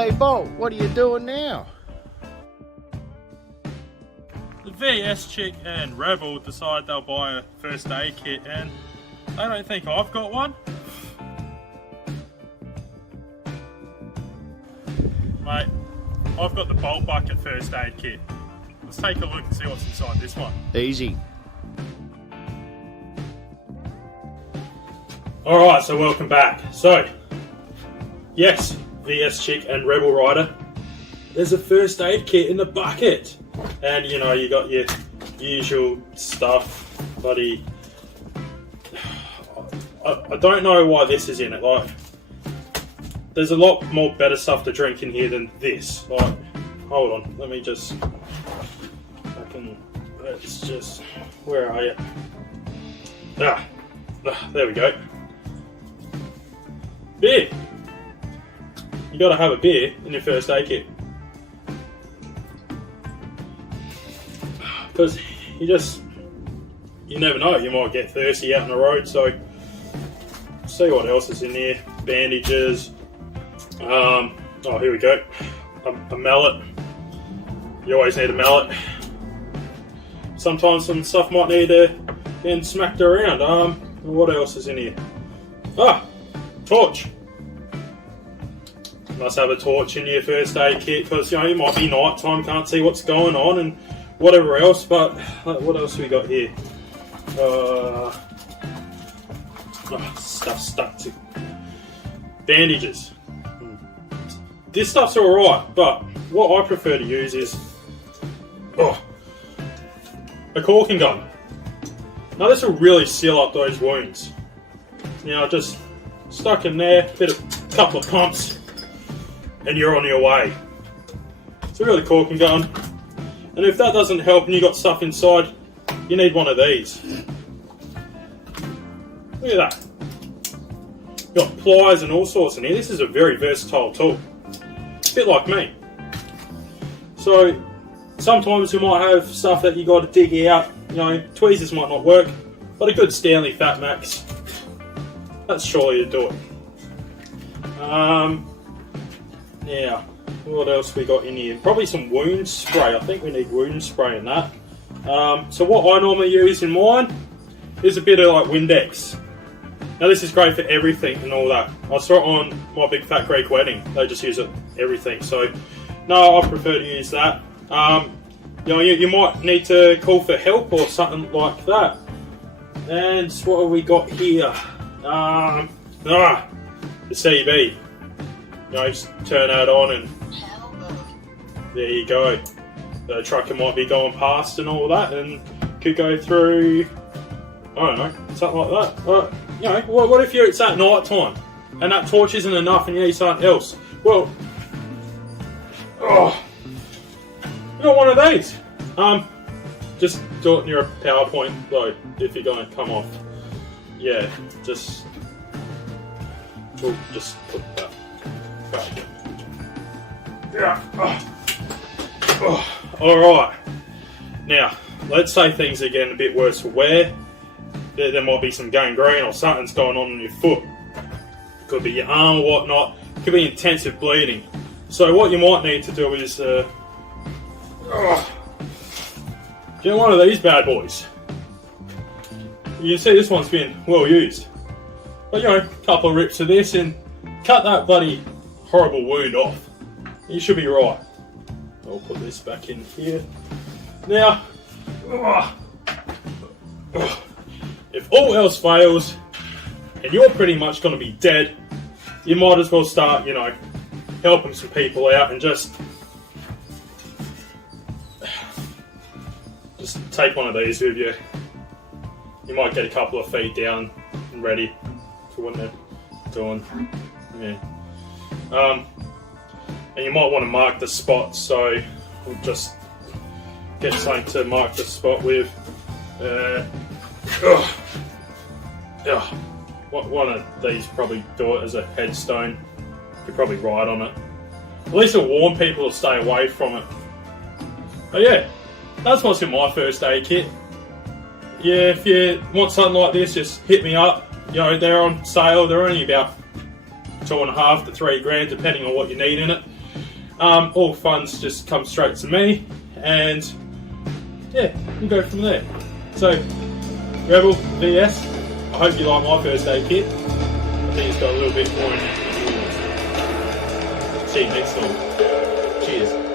Hey Bolt, what are you doing now? The VS chick and Rebel decide they'll buy a first aid kit and they don't think I've got one. Mate, I've got the Bolt Bucket first aid kit. Let's take a look and see what's inside this one. Easy. Alright, so welcome back. So, yes, VS chick and Rebel Rider, there's a first aid kit in the bucket. And you know, you got your usual stuff, buddy. I don't know why this is in it. Like, there's a lot more better stuff to drink in here than this. Like, hold on, let me just. Let's just. Where are you? There we go. Beer. You gotta have a beer in your first aid kit. Because you never know, you might get thirsty out on the road, so see what else is in there. Bandages, oh here we go, a mallet, you always need a mallet. Sometimes some stuff might need getting smacked around. What else is in here? Torch. You must have a torch in your first aid kit, because you know, it might be night time, can't see what's going on and whatever else, but what else have we got here? Stuff stuck to bandages. This stuff's alright, but what I prefer to use is a caulking gun. Now this will really seal up those wounds. You know, just stuck in there, couple of pumps, and you're on your way. It's a really caulking gun. And if that doesn't help and you got stuff inside, you need one of these. Look at that. You've got pliers and all sorts in here. This is a very versatile tool. A bit like me. So, sometimes you might have stuff that you got to dig out. You know, tweezers might not work, but a good Stanley Fat Max, that's surely to do it. Yeah. What else we got in here? Probably some wound spray. I think we need wound spray in that. So what I normally use in mine is a bit of like Windex. Now this is great for everything and all that. I saw it on My Big Fat Greek Wedding. They just use it everything. So no, I prefer to use that. You know, you might need to call for help or something like that. And what have we got here? The CB. You know, just turn that on and there you go. The trucker might be going past and all that and could go through, I don't know, something like that. You know, what if it's at night time and that torch isn't enough and you need something else? Well, you got one of these. Just do it in your PowerPoint though, if you're going to come off. Yeah, we'll just put that back. Yeah. Alright, now let's say things are getting a bit worse for wear. There might be some gangrene or something's going on in your foot. Could be your arm or whatnot. Could be intensive bleeding. So what you might need to do is get one of these bad boys. You can see this one's been well used. But you know, a couple of rips of this and cut that bloody horrible wound off. You should be right. I'll put this back in here. Now, if all else fails, and you're pretty much going to be dead, you might as well start, you know, helping some people out and just take one of these with you. You might get a couple of feet down and ready for when they're doing. Yeah. And you might want to mark the spot, so we'll just get something to mark the spot with. One of these probably do it as a headstone. You could probably write on it. At least it'll warn people to stay away from it. But yeah, that's what's in my first aid kit. Yeah, if you want something like this, just hit me up. You know, they're on sale. They're only about $2.5 to $3 grand, depending on what you need in it. all funds just come straight to me, and yeah, we'll go from there. So, Rebel VS, I hope you like my first aid kit. I think it's got a little bit more in it. See you next time. Cheers.